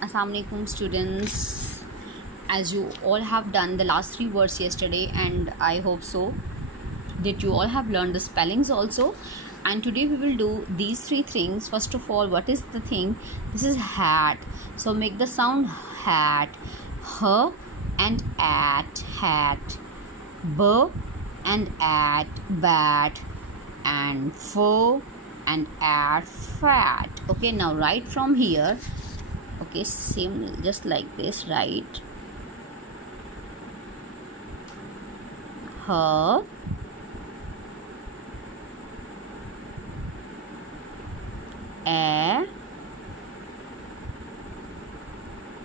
Assalamualaikum students. As you all have done the last 3 words yesterday, and I hope so that you all have learned the spellings also. And today we will do these 3 things. First of all, what is the thing? This is hat. So make the sound hat. H and at, hat. B and at, bat. And f and at, fat. Okay, now write from here. Okay, same, just like this, right? H, A,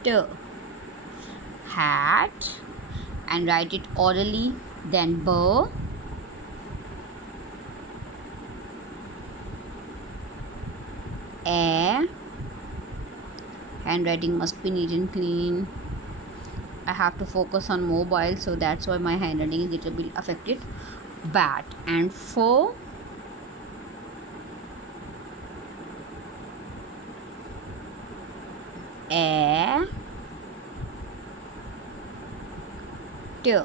T, hat, and write it orally. Then B, A, handwriting must be neat and clean. I have to focus on mobile, so that's why my handwriting is a little bit affected. Bat, and f, A, T,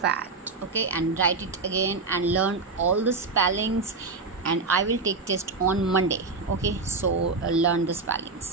fat. Okay, and write it again and learn all the spellings, and I will take test on Monday. Okay, so learn the spellings.